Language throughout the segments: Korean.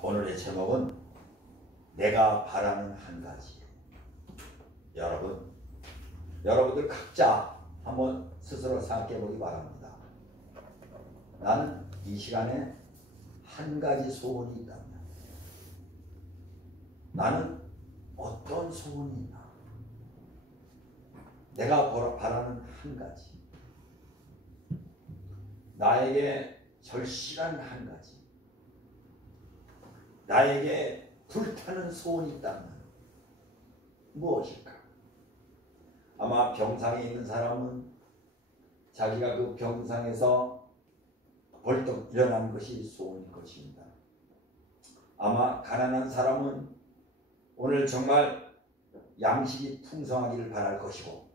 오늘의 제목은 내가 바라는 한 가지. 여러분들 각자 한번 스스로 생각해 보기 바랍니다. 나는 이 시간에 한 가지 소원이 있다면 나는 어떤 소원이 있나? 내가 바라는 한 가지. 나에게 절실한 한 가지. 나에게 불타는 소원이 있다면 무엇일까? 아마 병상에 있는 사람은 자기가 그 병상에서 벌떡 일어난 것이 소원일 것입니다. 아마 가난한 사람은 오늘 정말 양식이 풍성하기를 바랄 것이고,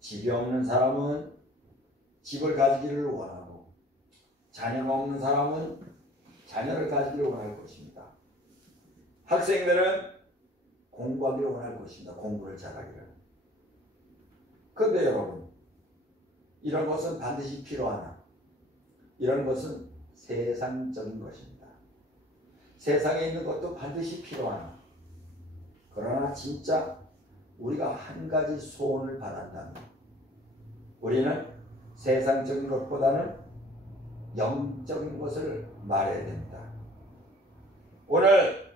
집이 없는 사람은 집을 가지기를 원하고, 자녀가 없는 사람은 자녀를 가지기를 원할 것입니다. 학생들은 공부하기를 원할 것입니다. 공부를 잘하기를. 그런데 여러분, 이런 것은 반드시 필요하나? 이런 것은 세상적인 것입니다. 세상에 있는 것도 반드시 필요하나? 그러나 진짜 우리가 한 가지 소원을 바란다면 우리는 세상적인 것보다는 영적인 것을 말해야 됩니다. 오늘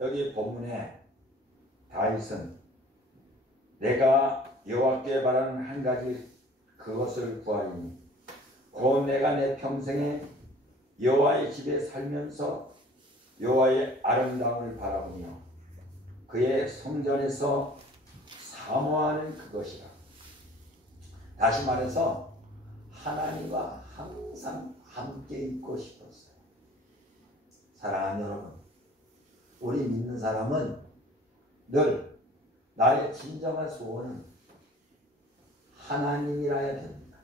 여기 본문에 다윗은 내가 여호와께 바라는 한 가지 그것을 구하리니 곧 내가 내 평생에 여호와의 집에 살면서 여호와의 아름다움을 바라보며 그의 성전에서 사모하는 그것이라. 다시 말해서 하나님과 항상 함께 있고 싶었어요. 사랑하는 여러분, 우리 믿는 사람은 늘 나의 진정한 소원은 하나님이라야 됩니다.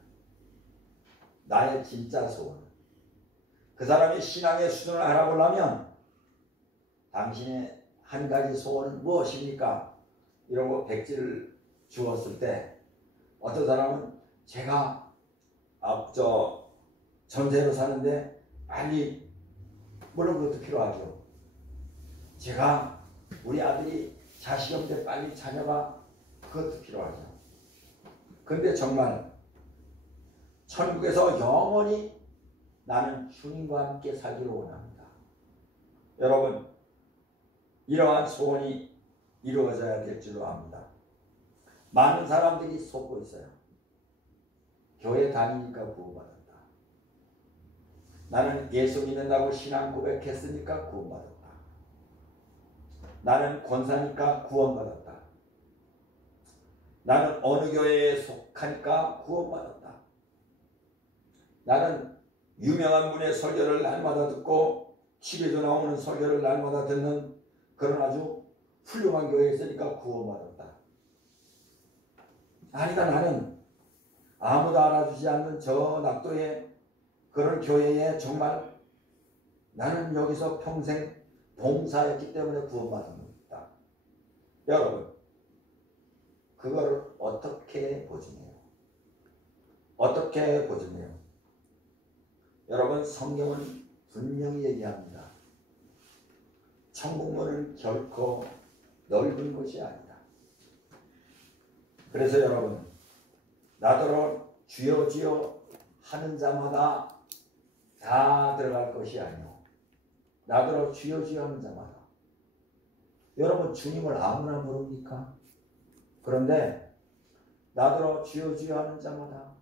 나의 진짜 소원은. 그 사람이 신앙의 수준을 알아보려면 당신의 한 가지 소원은 무엇입니까? 이러고 백지를 주었을 때 어떤 사람은 제가 전세로 사는데 빨리, 물론 그것도 필요하죠. 제가 우리 아들이 자식이 없는데 빨리 자녀가, 그것도 필요하죠. 근데 정말 천국에서 영원히 나는 주님과 함께 살기를 원합니다. 여러분, 이러한 소원이 이루어져야 될 줄로 압니다. 많은 사람들이 속고 있어요. 교회 다니니까 구원받았다. 나는 예수 믿는다고 신앙 고백했으니까 구원받았다. 나는 권사니까 구원받았다. 나는 어느 교회에 속하니까 구원받았다. 나는 유명한 분의 설교를 날마다 듣고 TV에도 나오는 설교를 날마다 듣는 그런 아주 훌륭한 교회에 있으니까 구원받았다. 아니다, 나는 아무도 알아주지 않는 저 낙도의 그런 교회에 정말 나는 여기서 평생 봉사했기 때문에 구원받은 겁니다. 여러분, 그거를 어떻게 보증해요? 어떻게 보증해요? 여러분, 성경은 분명히 얘기합니다. 천국문은 결코 넓은 곳이 아니다. 그래서 여러분, 나더러 주여 주여 하는 자마다 다 들어갈 것이 아니오. 나더러 주여 주여 하는 자마다. 여러분, 주님을 아무나 부릅니까? 그런데 나더러 주여 주여 하는 자마다,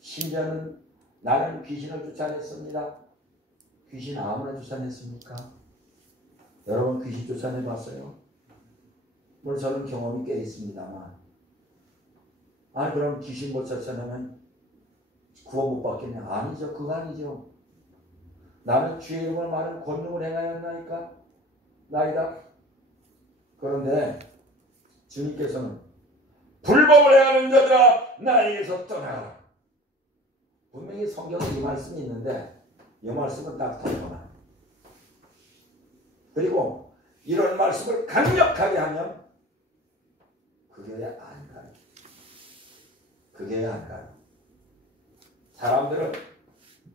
심지어는 나는 귀신을 쫓아냈습니다. 귀신 아무나 쫓아냈습니까? 여러분, 귀신 쫓아내봤어요? 물론 저는 경험이 꽤 있습니다만, 아니 그럼 귀신 못 쫓아내면 구원 못 받겠냐? 아니죠. 그거 아니죠. 나는 주의 이름을 많은 권능을 행하였나이까 나이다. 그런데 주님께서는 불법을 행하는 자들아 나에게서 떠나라. 분명히 성경에 이 말씀이 있는데 이 말씀은 딱 통하나. 그리고 이런 말씀을 강력하게 하면 그 교회 안 가요. 그 교회 안 가요. 사람들은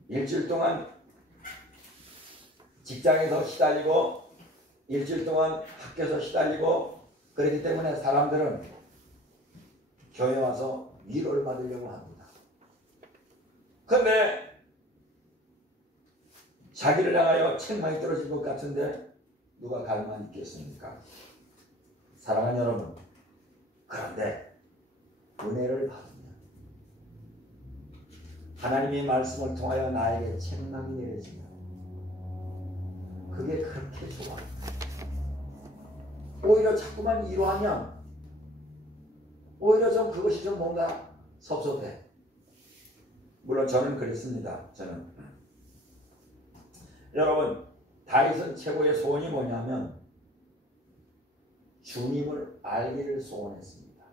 일주일 동안 직장에서 시달리고 일주일 동안 학교에서 시달리고 그렇기 때문에 사람들은 교회 와서 위로를 받으려고 합니다. 그런데 자기를 향하여 책망이 떨어질 것 같은데 누가 가만 있겠습니까? 사랑하는 여러분, 그런데 은혜를 받으면 하나님의 말씀을 통하여 나에게 책망이 내려지면 그게 그렇게 좋아요. 오히려 자꾸만 위로하면 오히려 좀 그것이 좀 뭔가 섭섭해. 물론 저는 그랬습니다. 저는 여러분, 다윗은 최고의 소원이 뭐냐면 주님을 알기를 소원했습니다.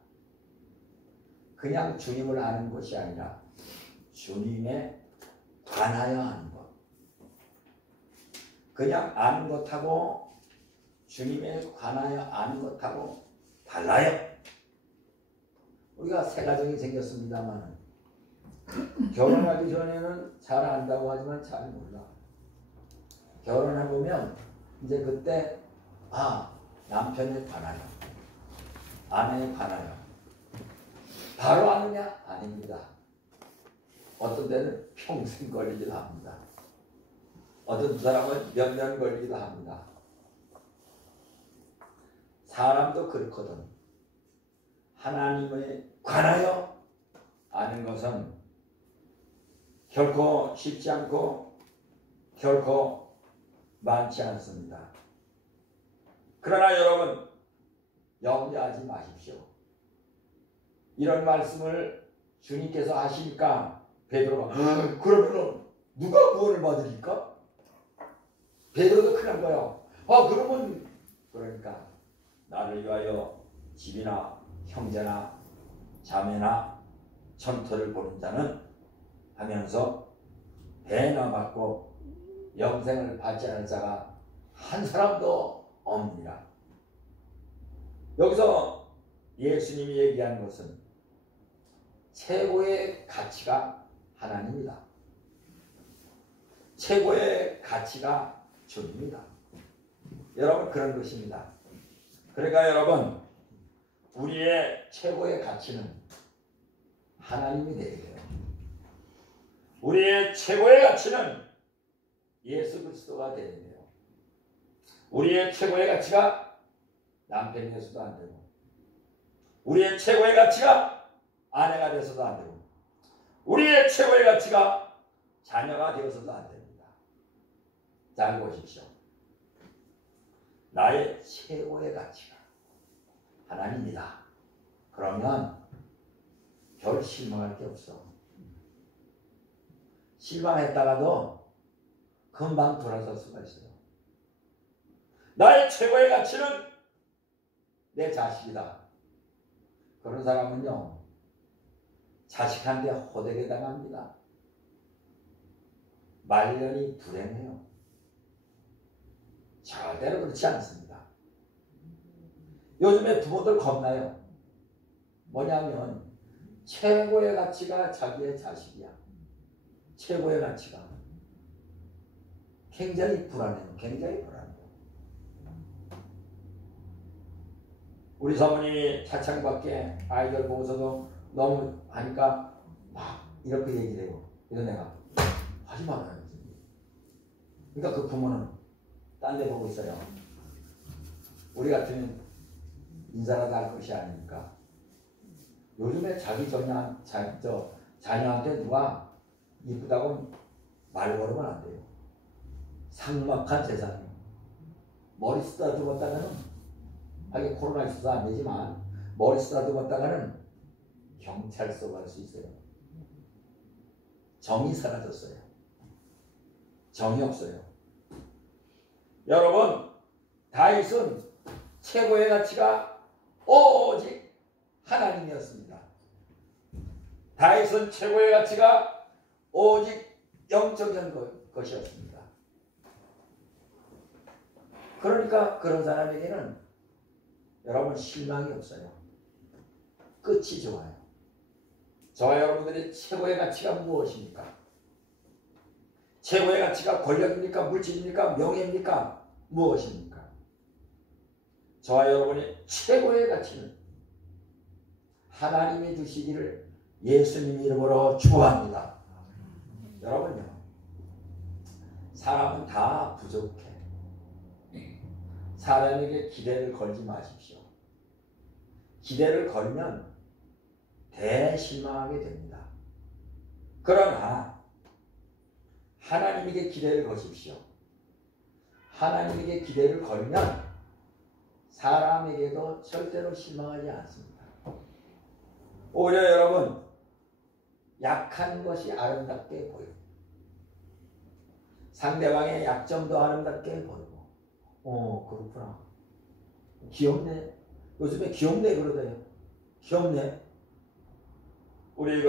그냥 주님을 아는 것이 아니라 주님에 관하여 아는 것. 그냥 아는 것하고 주님에 관하여 아는 것하고 달라요. 우리가 새 가정이 생겼습니다만 결혼하기 전에는 잘 안다고 하지만 잘 몰라. 결혼해보면 이제 그때 남편에 관하여 아내에 관하여 바로 아느냐? 아닙니다. 어떤 때는 평생 걸리기도 합니다. 어떤 사람은 몇 년 걸리기도 합니다. 사람도 그렇거든. 하나님에 관하여 아는 것은 결코 쉽지 않고 결코 많지 않습니다. 그러나 여러분, 염려하지 마십시오. 이런 말씀을 주님께서 하시니까 베드로가 그러면 누가 구원을 받으리까? 베드로도 큰일 난 거예요. 그러면 그러니까 나를 위하여 집이나 형제나 자매나 천토를 보는 자는 하면서 배나 받고 영생을 받지 않을 자가 한 사람도 없느니라. 여기서 예수님이 얘기하는 것은 최고의 가치가 하나님이다. 최고의 가치가 주님이다. 여러분, 그런 것입니다. 그러니까 여러분, 우리의 최고의 가치는 하나님이 되어야 돼요. 우리의 최고의 가치는 예수 그리스도가 되어야 돼요. 우리의 최고의 가치가 남편이 돼서도 안 되고, 우리의 최고의 가치가 아내가 돼서도 안 되고, 우리의 최고의 가치가 자녀가 되어서도 안 됩니다. 잘 보십시오. 나의 최고의 가치가 하나님이다. 그러면 별 실망할 게 없어. 실망했다가도 금방 돌아설 수가 있어요. 나의 최고의 가치는 내 자식이다. 그런 사람은요, 자식한테 호되게 당합니다. 말년이 불행해요. 절대로 그렇지 않습니다. 요즘에 부모들 겁나요. 뭐냐면 최고의 가치가 자기의 자식이야. 최고의 가치가. 굉장히 불안해요. 굉장히 불안해요. 우리 사모님이 차창 밖에 아이들 보고서도 너무 하니까 막 이렇게 얘기를 해요. 그래서 내가 하지 말아요. 그러니까 그 부모는 딴 데 보고 있어요. 우리 같으면 인사라도 할 것이 아니니까. 요즘에 자기 자녀한테 누가 이쁘다고 말 걸으면 안 돼요. 삭막한 세상이에요. 머리 쓰다듬었다가는, 하긴 코로나 있어서 안 되지만, 머리 쓰다듬었다가는 경찰서 갈 수 있어요. 정이 사라졌어요. 정이 없어요. 여러분, 다윗은 최고의 가치가 오직 하나님이었습니다. 다윗은 최고의 가치가 오직 영적인 것이었습니다. 그러니까 그런 사람에게는 여러분 실망이 없어요. 끝이 좋아요. 저와 여러분들의 최고의 가치가 무엇입니까? 최고의 가치가 권력입니까? 물질입니까? 명예입니까? 무엇입니까? 저와 여러분의 최고의 가치는 하나님이 주시기를 예수님 이름으로 축원합니다. 여러분요, 사람은 다 부족해. 사람에게 기대를 걸지 마십시오. 기대를 걸면 대실망하게 됩니다. 그러나 하나님에게 기대를 거십시오. 하나님에게 기대를 걸면 사람에게도 절대로 실망하지 않습니다. 오히려 여러분, 약한 것이 아름답게 보여요. 상대방의 약점도 아름답게 보이고, 그렇구나. 귀엽네. 요즘에 귀엽네 그러대요. 귀엽네. 우리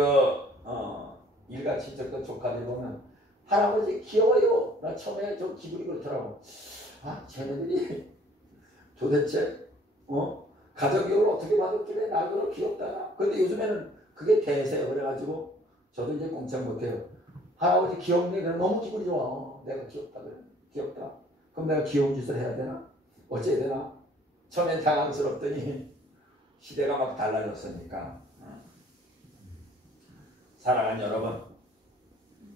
일가 친척들 조카들 보면 할아버지 귀여워요. 나 처음에 좀 기분이 그렇더라고. 아, 쟤네들이 도대체 가정교육을 어떻게 받았길래 나도 귀엽다. 근데 요즘에는 그게 대세요. 그래가지고 저도 이제 공청 못해요. 할아버지 귀엽네. 그럼 너무 기분이 좋아. 내가 귀엽다 그래. 귀엽다. 그럼 내가 귀여운 짓을 해야 되나? 어째야 되나? 처음엔 당황스럽더니 시대가 막 달라졌으니까. 사랑하는 여러분,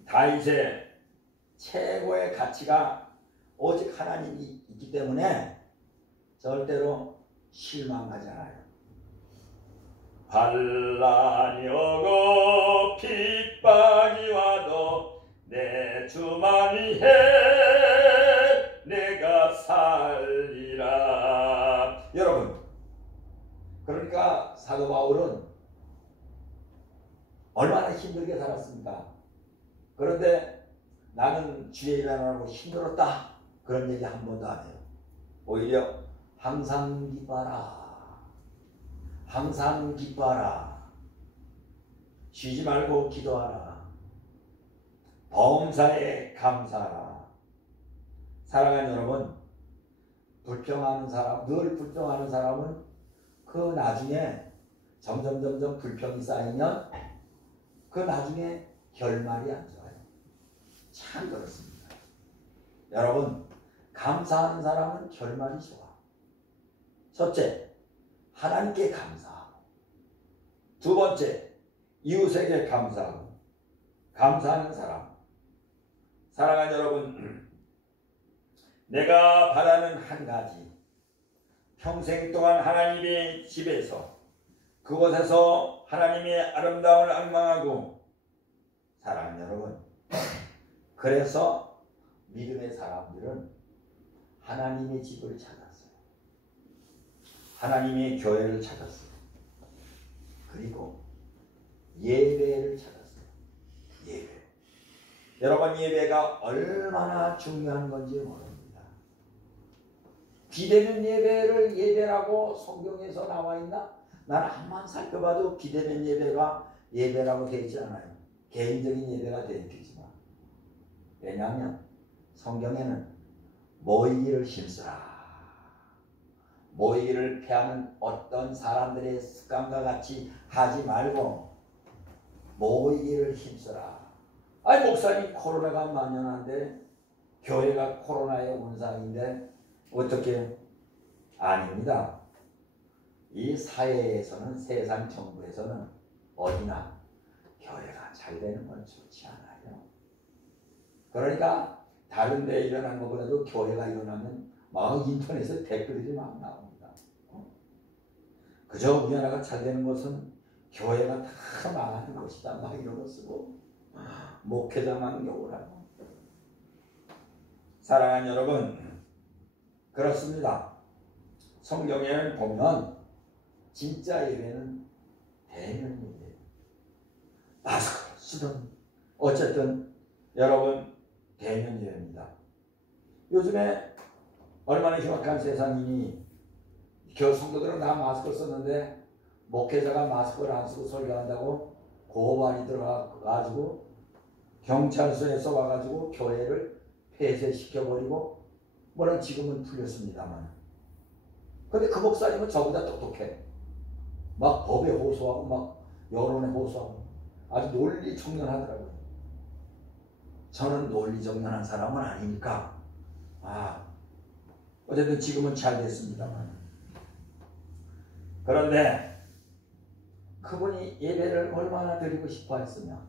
다윗의 최고의 가치가 오직 하나님이 있기 때문에 절대로 실망하지 않아요. 반란이 오고 핍박이 와도 내 주만 위해 내가 살리라. 여러분, 그러니까 사도 바울은 얼마나 힘들게 살았습니까? 그런데 나는 주의 일을 하고 힘들었다. 그런 얘기 한 번도 안 해요. 오히려 항상 기뻐하라. 항상 기뻐하라. 쉬지 말고 기도하라. 범사에 감사하라. 사랑하는 여러분, 불평하는 사람, 늘 불평하는 사람은 그 나중에 점점 불평이 쌓이면 그 나중에 결말이 안 좋아요. 참 그렇습니다. 여러분, 감사하는 사람은 결말이 좋아. 첫째, 하나님께 감사하고, 두 번째, 이웃에게 감사하고. 감사하는 사람. 사랑하는 여러분, 내가 바라는 한 가지, 평생 동안 하나님의 집에서 그곳에서 하나님의 아름다움을 앙망하고. 사랑하는 여러분, 그래서 믿음의 사람들은 하나님의 집을 찾았어요. 하나님의 교회를 찾았어요. 그리고 예배를 찾았어요. 예배. 여러분, 예배가 얼마나 중요한 건지 모릅니다. 비대면 예배를 예배라고 성경에서 나와 있나? 난 한번 살펴봐도 비대면 예배가 예배라고 되어 있지 않아요. 개인적인 예배가 되어 있겠지만. 왜냐하면 성경에는 모이기를 힘쓰라. 모이기를 피하는 어떤 사람들의 습관과 같이 하지 말고 모이기를 힘쓰라. 아니, 목사님, 코로나가 만연한데 교회가 코로나의 온상인데 어떻게? 아닙니다. 이 사회에서는, 세상 정부에서는 어디나 교회가 잘 되는 건 좋지 않아요. 그러니까 다른 데 일어난 것보다도 교회가 일어나면 막 인터넷에 댓글들이 막 나옵니다. 그저 우리나라가 잘 되는 것은 교회가 다 망하는 것이다. 막 이러고 쓰고 목회자만 욕을 하고. 사랑하는 여러분, 그렇습니다. 성경에 보면 진짜 예배는 대면 예배예요. 마스크를 쓰든 어쨌든 여러분, 대면 예배입니다. 요즘에 얼마나 흉악한 세상이니, 성도들은 다 마스크 썼는데 목회자가 마스크를 안 쓰고 설교한다고 고발이 들어가가지고 경찰서에 쏘아가지고 교회를 폐쇄시켜버리고, 물론 지금은 풀렸습니다만. 근데 그 목사님은 저보다 똑똑해. 막 법에 호소하고 막 여론에 호소하고 아주 논리청년하더라고요. 저는 논리정연한 사람은 아니니까 어쨌든 지금은 잘 됐습니다만, 그런데 그분이 예배를 얼마나 드리고 싶어 했으며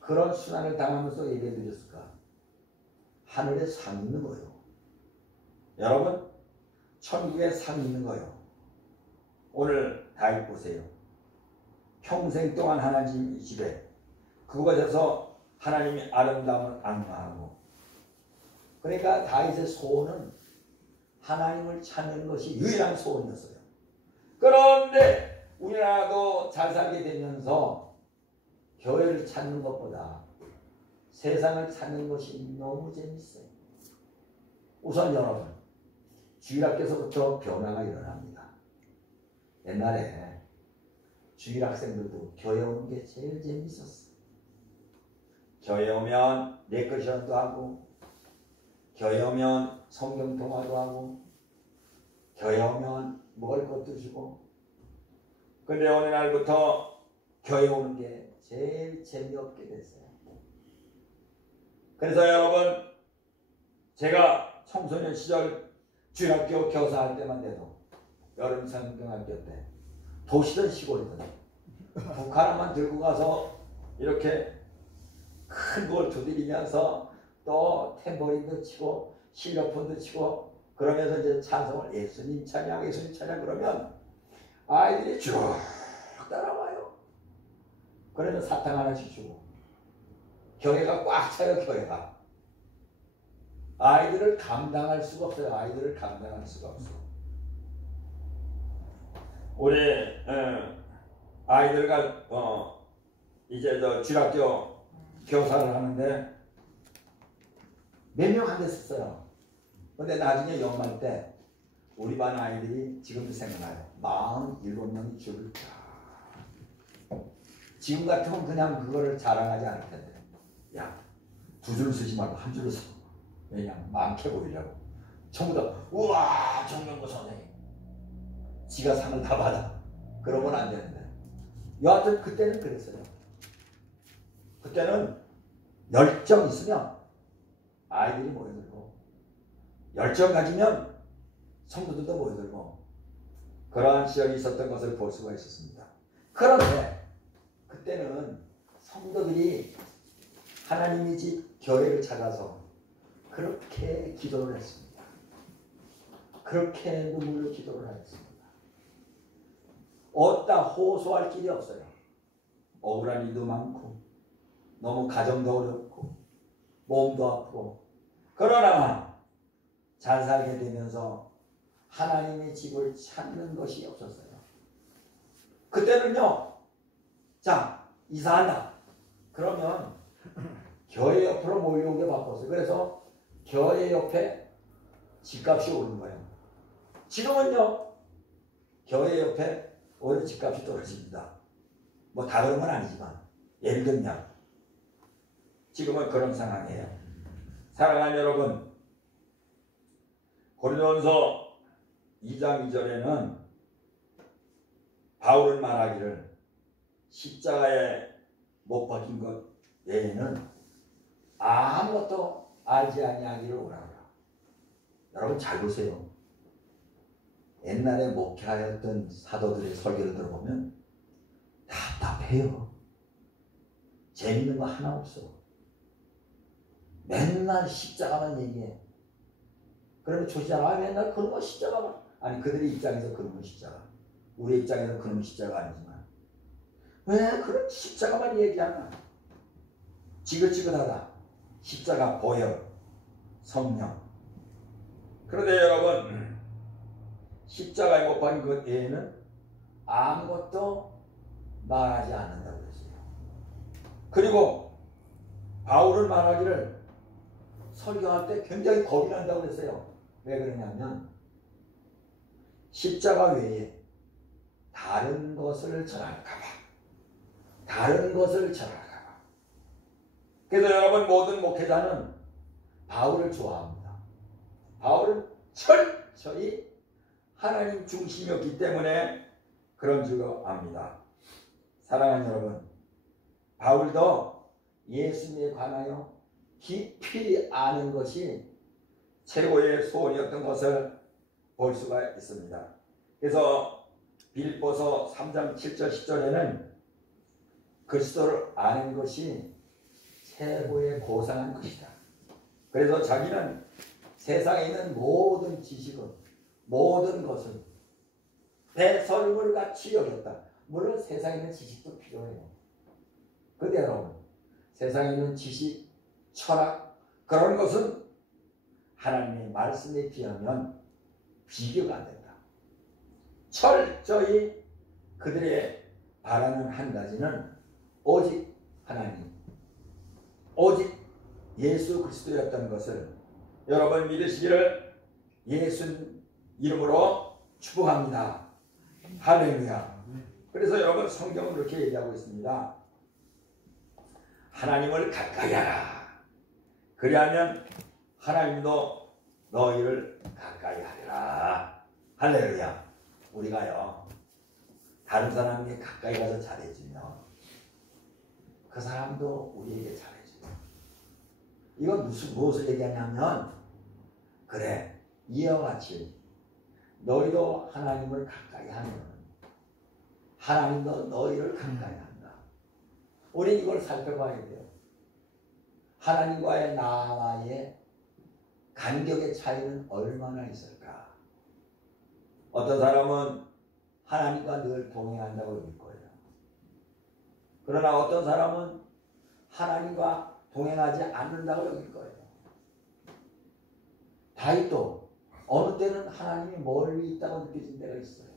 그런 순환을 당하면서 예배 드렸을까? 하늘에 상이 있는 거예요. 여러분, 천국에 상이 있는 거예요. 오늘 다윗 보세요. 평생 동안 하나님 집에 그곳에서 하나님의 아름다움을 악마하고, 그러니까 다윗의 소원은 하나님을 찾는 것이 유일한 소원이었어요. 그런데 우리나라도 잘 살게 되면서 교회를 찾는 것보다 세상을 찾는 것이 너무 재밌어요. 우선 여러분, 주일학교에서부터 변화가 일어납니다. 옛날에 주일학생들도 교회 오는 게 제일 재밌었어. 교회 오면 레크션도 하고, 교회 오면 성경 통화도 하고, 교회 오면 먹을 것도 주고. 근데 어느 날부터 교회 오는 게 제일 재미없게 됐어요. 그래서 여러분, 제가 청소년 시절 주일학교 교사할 때만 돼도, 여름 성경학교 때 도시든 시골이든 북 하나만 들고 가서 이렇게 큰 걸 두드리면서 또 탬버린도 치고 실로폰도 치고 그러면서 이제 찬송을 예수님 찬양 예수님 찬양 그러면 아이들이 쭉 따라와요. 그러면 사탕 하나씩 주고, 교회가 꽉 차요. 교회가 아이들을 감당할 수가 없어요. 아이들을 감당할 수가 없어. 우리 아이들과 이제 저 주일학교 교사를 하는데 몇 명 안 됐었어요. 근데 나중에 연말 때 우리 반 아이들이 지금도 생각나요. 47명이 줄을 쫙. 지금 같으면 그냥 그거를 자랑하지 않을 텐데, 야, 두 줄 쓰지 말고 한 줄을 써. 왜냐, 많게 보이려고. 전부 다 우와 정명구 선생님 지가 상을 다 받아. 그러면 안 되는데. 여하튼 그때는 그랬어요. 그때는 열정 있으면 아이들이 모여들고, 열정 가지면 성도들도 모여들고, 그러한 시절이 있었던 것을 볼 수가 있었습니다. 그런데 그때는 성도들이 하나님의 집 교회를 찾아서 그렇게 기도를 했습니다. 그렇게 눈물로 기도를 했습니다. 어디다 호소할 길이 없어요. 억울한 일도 많고 너무 가정도 어렵고 몸도 아프고, 그러나 잘 살게 되면서 하나님의 집을 찾는 것이 없었어요. 그때는요, 자 이사한다 그러면 교회 옆으로 몰려오게 바빴어요. 그래서 교회 옆에 집값이 오른 거예요. 지금은요, 교회 옆에 오히려 집값이 떨어집니다. 뭐 다 그런 건 아니지만, 예를 들면 지금은 그런 상황이에요. 사랑하는 여러분, 고린도전서 2장 2절에는 바울은 말하기를 십자가에 못 박힌 것 외에는 아무것도 알지 아니하기를 원하노라. 여러분 잘 보세요. 옛날에 목회하였던 사도들의 설교를 들어보면 답답해요. 재밌는 거 하나 없어. 맨날 십자가만 얘기해. 그러면 조시잖아. 맨날 그놈의 십자가만. 아니 그들의 입장에서 그놈의 십자가. 우리 입장에서 그놈의 십자가 아니지만 왜 그런 십자가만 얘기하나. 지긋지긋하다. 십자가 보혈 성령. 그런데 여러분, 십자가에 못 박힌 것 외에는 아무것도 말하지 않는다고 그랬어요. 그리고 바울은 말하기를 설교할 때 굉장히 겁이 난다고 그랬어요. 왜 그러냐면 십자가 외에 다른 것을 전할까봐. 다른 것을 전할까봐. 그래서 여러분, 모든 목회자는 바울을 좋아합니다. 바울은 철저히 하나님 중심이었기 때문에 그런 줄 압니다. 사랑하는 여러분, 바울도 예수님에 관하여 깊이 아는 것이 최고의 소원이었던 것을 볼 수가 있습니다. 그래서 빌립보서 3장 7절 10절에는 그리스도를 아는 것이 최고의 고상한 것이다. 그래서 자기는 세상에 있는 모든 지식은, 모든 것은 배설물 같이 여겼다. 물론 세상에 있는 지식도 필요해요. 근데 여러분, 세상에 있는 지식, 철학, 그런 것은 하나님의 말씀에 비하면 비교가 안 된다. 철저히 그들의 바라는 한 가지는 오직 하나님, 오직 예수 그리스도였던 것을 여러분 믿으시기를 예수 이름으로 축복합니다. 할렐루야. 그래서 여러분 성경은 이렇게 얘기하고 있습니다. 하나님을 가까이 하라. 그리하면 하나님도 너희를 가까이 하리라. 할렐루야. 우리가요, 다른 사람에게 가까이 가서 잘해주면 그 사람도 우리에게 잘해줘요. 이건 무엇을 얘기하냐면, 그래, 이와 같이 너희도 하나님을 가까이 하면 하나님도 너희를 가까이 한다. 우리 이걸 살펴봐야 돼요. 하나님과의 나와의 간격의 차이는 얼마나 있을까? 어떤 사람은 하나님과 늘 동행한다고 여길 거예요. 그러나 어떤 사람은 하나님과 동행하지 않는다고 여길 거예요. 다윗도 어느 때는 하나님이 멀리 있다고 느껴진 때가 있어요.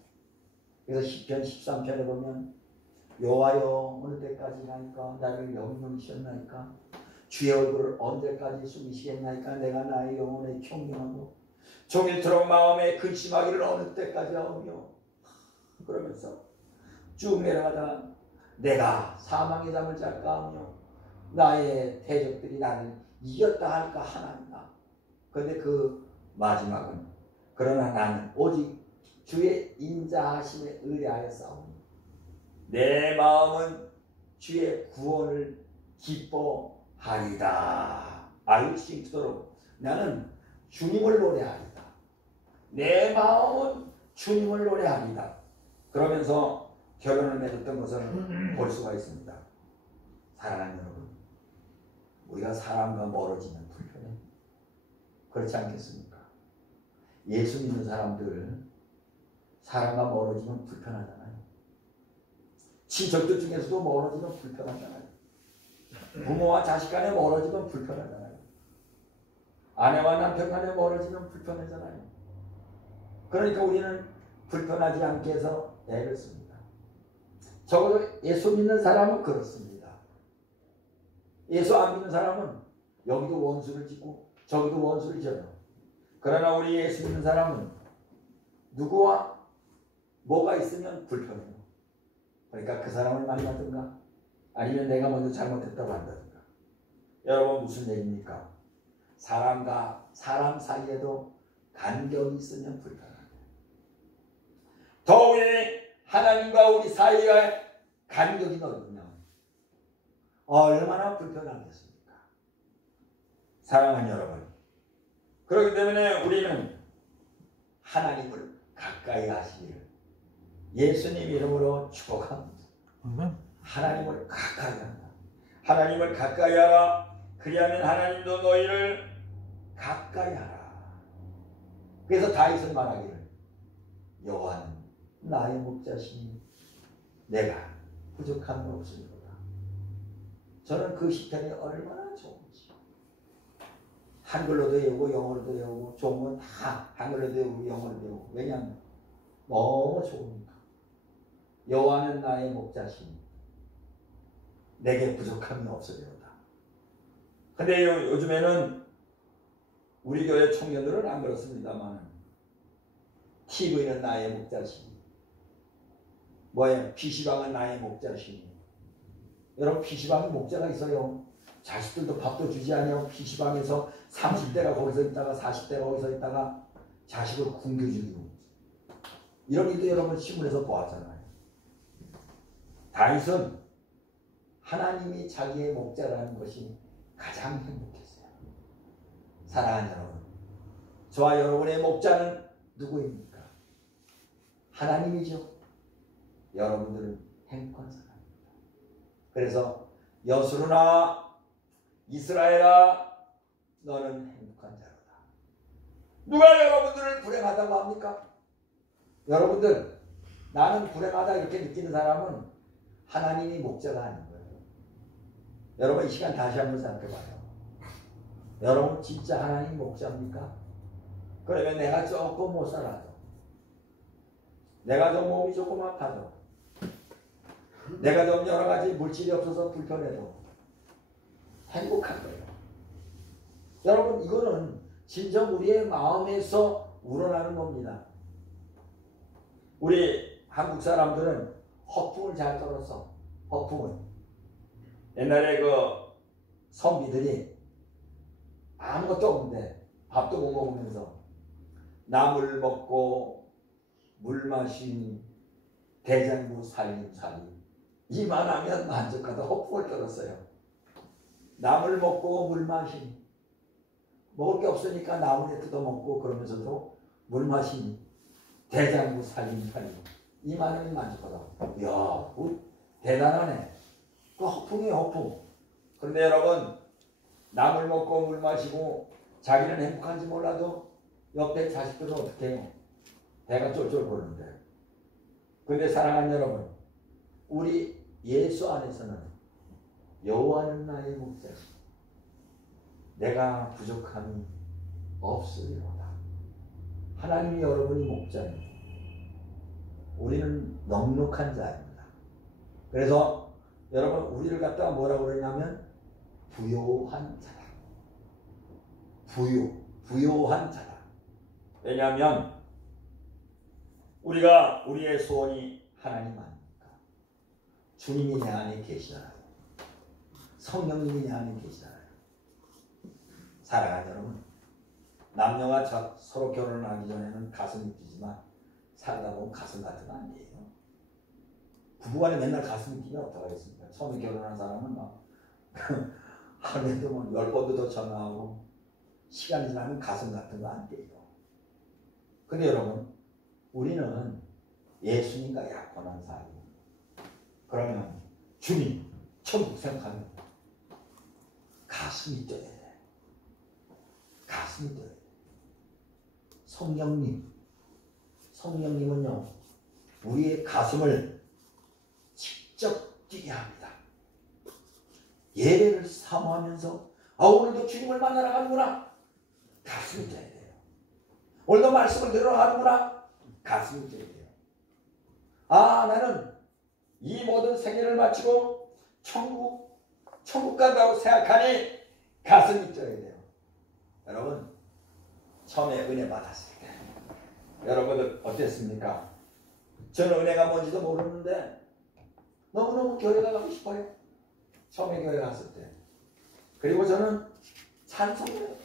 그래서 시편 13편에 보면 여호와여 어느 때까지 나니까 나를 영영시었나이까 주의 얼굴을 언제까지 숨기시겠나이까 내가 나의 영혼에 총명하고 종일토록 마음에 근심하기를 어느 때까지 하오며, 그러면서 쭉 내려가다가 내가 사망의 잠을 잘까 하며 나의 대적들이 나를 이겼다 할까 하나이다. 그런데 그 마지막은 그러나 나는 오직 주의 인자하심에 의뢰하여 싸우니 내 마음은 주의 구원을 기뻐하리다. 아유 싱크도록 나는 주님을 노래하리다. 내 마음은 주님을 노래하리다. 그러면서 결론을 맺었던 것을 볼 수가 있습니다. 사랑하는 여러분, 우리가 사람과 멀어지면 불편해. 그렇지 않겠습니까? 예수 믿는 사람들 사람과 멀어지면 불편하잖아요. 친척들 중에서도 멀어지면 불편하잖아요. 부모와 자식 간에 멀어지면 불편하잖아요. 아내와 남편 간에 멀어지면 불편하잖아요. 그러니까 우리는 불편하지 않게 해서 애를 씁니다. 적어도 예수 믿는 사람은 그렇습니다. 예수 안 믿는 사람은 여기도 원수를 짓고 저기도 원수를 져요. 그러나 우리 예수 믿는 사람은 누구와 뭐가 있으면 불편해요. 그러니까 그 사람을 만나든가 아니면 내가 먼저 잘못했다고 한다든가. 여러분 무슨 얘기입니까? 사람과 사람 사이에도 간격이 있으면 불편합니다. 더욱이 하나님과 우리 사이의 간격이 넓으면 얼마나 불편하겠습니까? 사랑하는 여러분, 그렇기 때문에 우리는 하나님을 가까이 하시기를 예수님 이름으로 축복합니다. 하나님을 가까이 한다. 하나님을 가까이 하라. 그리하면 하나님도 너희를 가까이 하라. 그래서 다윗은 말하기를 여호와는 나의 목자시니 내가 부족함이 없으리로다. 저는 그 시편이 얼마나 좋은지. 한글로도 외우고 영어로도 외우고 좋은 건 다 한글로도 외우고 영어로도 외우고. 왜냐하면 너무 좋으니까. 여호와는 나의 목자시니 내게 부족함이 없으리로다. 근데 요즘에는 우리 교회 청년들은 안 그렇습니다만 TV는 나의 목자시니 뭐예요? PC방은 나의 목자시니. 여러분 PC방에 목자가 있어요. 자식들도 밥도 주지 않아요. PC방에서 30대가 거기서 있다가 40대가 거기서 있다가 자식을 굶겨주고. 이런 일도 여러분 신문에서 보았잖아요. 다윗은 하나님이 자기의 목자라는 것이 가장 행복했어요. 사랑하는 여러분, 저와 여러분의 목자는 누구입니까? 하나님이죠. 여러분들은 행복한 사람입니다. 그래서 여수르나 이스라엘아, 너는 행복한 자로다. 누가 여러분들을 불행하다고 합니까? 여러분들, 나는 불행하다 이렇게 느끼는 사람은 하나님이 목자가 아닌 거예요. 여러분, 이 시간 다시 한번 생각해봐요. 여러분 진짜 하나님 목자입니까? 그러면 내가 조금 못 살아도, 내가 좀 몸이 조금 아파도, 내가 좀 여러 가지 물질이 없어서 불편해도 행복한 거예요. 여러분, 이거는 진정 우리의 마음에서 우러나는 겁니다. 우리 한국 사람들은 허풍을 잘 떨어서, 허풍을. 옛날에 그 선비들이 아무것도 없는데 밥도 못 먹으면서 나물 먹고 물 마시니 대장부 살림살이 이만하면 만족하다 허풍을 떨었어요. 나물 먹고 물 마시니, 먹을 게 없으니까 나물에 뜯어먹고 그러면서도 물 마시니 대장부 살림살이 이만하면 만족하다. 이야, 대단하네. 그 허풍이에요, 허풍. 그런데 여러분, 나물 먹고 물 마시고 자기는 행복한지 몰라도 옆에 자식들은 어떻게 해요? 배가 쫄쫄 보는데. 그런데 사랑하는 여러분, 우리 예수 안에서는 여호와는 나의 목자시, 내가 부족함이 없으리로다. 하나님이 여러분이 목자입니다. 우리는 넉넉한 자입니다. 그래서 여러분, 우리를 갖다가 뭐라고 그러냐면 부요한 자다. 부요한 자다. 왜냐하면 우리의 소원이 하나님 아닙니까? 주님이 내 안에 계시잖아요. 성령님이 내 안에 계시잖아요. 사랑하는 여러분, 남녀가 서로 결혼하기 전에는 가슴이 뛰지만 살다 보면 가슴 같은 거 아니에요. 부부간에 맨날 가슴이 뛰면 어떡하겠습니까? 처음에 결혼한 사람은 막 하루에도 뭐 10번도 더 전화하고 시간이 지나면 가슴 같은 거 안 돼요. 근데 여러분, 우리는 예수님과 약혼한 사이. 그러면 주님, 천국 생각하면 가슴이 뛰어야 돼. 가슴이 뛰어야 돼. 성령님은요, 우리의 가슴을 직접 뛰게 합니다. 예배를 사모하면서 오늘도 주님을 만나러 가는구나. 가슴이 뛰어야 돼요. 오늘도 말씀을 들으러 가는구나. 가슴이 뛰어야 돼요. 나는 이 모든 생애를 마치고 천국 간다고 생각하니 가슴이 뛰어야 돼요. 여러분, 처음에 은혜 받았을 때 여러분들 어땠습니까? 저는 은혜가 뭔지도 모르는데 너무너무 교회가 가고 싶어요. 처음에 교회 갔을 때. 그리고 저는 찬송을,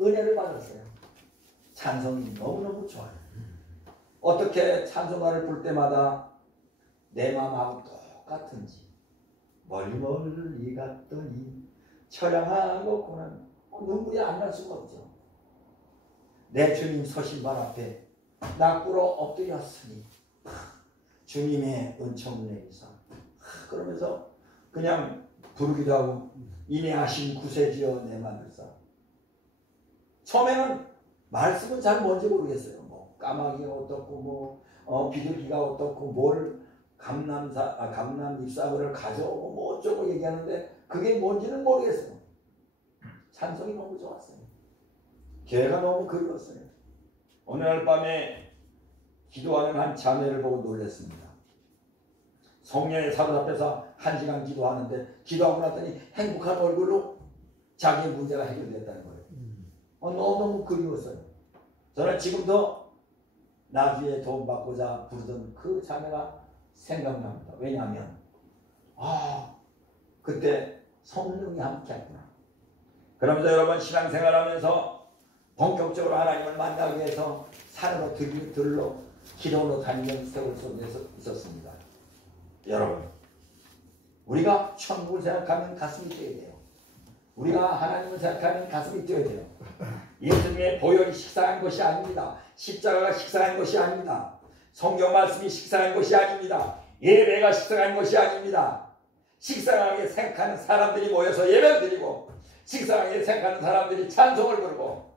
은혜를 받았어요. 찬송이 너무너무 좋아요. 어떻게 찬송가를 부를 때마다 내 마음하고 똑같은지, 멀리 갔더니 처량하고 고난, 눈물이 안 날 수가 없죠. 내 주님 서신 발 앞에 나 꿇어 엎드렸으니 주님의 은총을 내리사, 그러면서 그냥 부르기도 하고, 인내하신 구세주여 내 마늘사. 처음에는 말씀은 잘 뭔지 모르겠어요. 뭐 까마귀가 어떻고, 비둘기가 어떻고, 뭘 감람 잎사귀를 가져오고 뭐 어쩌고 얘기하는데 그게 뭔지는 모르겠어요. 찬송이 너무 좋았어요. 교회가 너무 그리웠어요. 어느 날 밤에 기도하는 한 자매를 보고 놀랐습니다. 성령의 사도 앞에서 1시간 기도하는데, 기도하고 났더니 행복한 얼굴로 자기의 문제가 해결됐다는 거예요. 너무너무 그리웠어요. 저는 지금도 나주에 도움받고자 부르던 그 자매가 생각납니다. 왜냐하면 그때 성령이 함께했구나. 그러면서 여러분, 신앙생활하면서 본격적으로 하나님을 만나기 위해서 산으로 들로 기도로 다니는 세월 속에 있었습니다. 여러분, 우리가 천국을 생각하면 가슴이 뛰어야 돼요. 우리가 하나님을 생각하면 가슴이 뛰어야 돼요. 예수님의 보혈이 식상한 것이 아닙니다. 십자가가 식상한 것이 아닙니다. 성경 말씀이 식상한 것이 아닙니다. 예배가 식상한 것이 아닙니다. 식상하게 생각하는 사람들이 모여서 예배를 드리고, 식상하게 생각하는 사람들이 찬송을 부르고,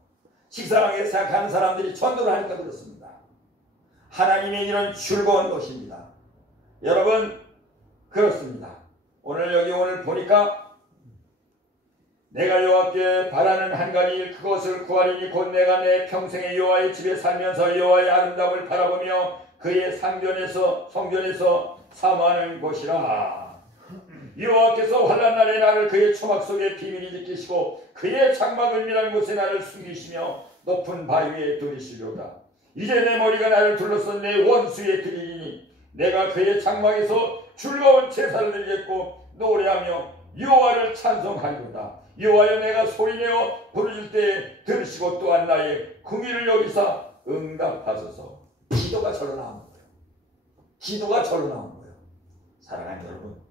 식상하게 생각하는 사람들이 전도를 하니까 그렇습니다. 하나님의 이런 즐거운 것입니다. 여러분, 그렇습니다. 오늘 보니까 내가 여호와께 바라는 한 가지 일, 그것을 구하리니 곧 내가 내 평생에 여호와의 집에 살면서 여호와의 아름다움을 바라보며 그의 성전에서 사모하는 것이라. 여호와께서 환난 날에 나를 그의 초막 속에 비밀히 지키시고 그의 장막 은밀한 곳에 나를 숨기시며 높은 바위에 두리시려다. 이제 내 머리가 나를 둘러싼 내 원수에 들이리니 내가 그의 장막에서 즐거운 제사를 드리겠고 노래하며 여호와를 찬송하리로다. 여호와여, 내가 소리내어 부르짖을 때 들으시고 또한 나의 궁의를 여기사 응답하소서. 기도가 절로 나오는 거예요. 기도가 절로 나오는 거예요. 사랑하는 여러분,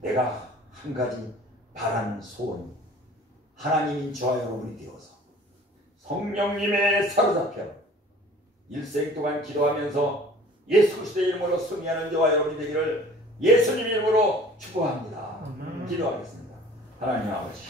내가 한 가지 바라는 소원이 하나님인 저와 여러분이 되어서 성령님에 사로잡혀 일생 동안 기도하면서 예수 그리스도의 이름으로 승리하는 저와 여러분이 되기를 예수님 이름으로 축복합니다. 기도하겠습니다. 하나님 아버지,